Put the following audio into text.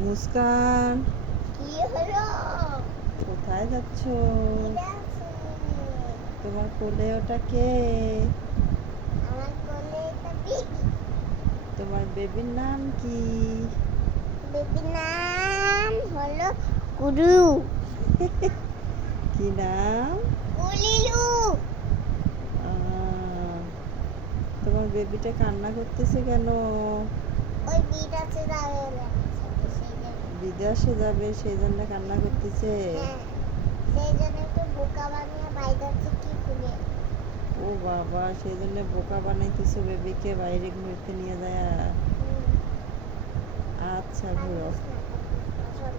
মুস্কান, কি হলো? কোথায় যাচ্ছ? আছে তোমার কোলে ওটা কে? আমার কোলে একটা বেবি। তোমার বেবির নাম কি? বেবির নাম হলো কুরু। কি নাম? কুলিলু। আহ, তোমার বেবিটা কান্না করতেছে কেন? ওই বিটাতে যাবে সেই জন্য। বিদেশে যাবে সেই জন্য কান্না করতেছে। হ্যাঁ, সেই জন্য একটু বোকা বানিয়ে বাইরে কি করে। ও বাবা, সেই জন্য বোকা বানাইতেছো বেবিকে, বাইরে ঘুরতে নিয়ে যায়। হুম, আচ্ছা, ঘুরো। কাঁদিস না, চল।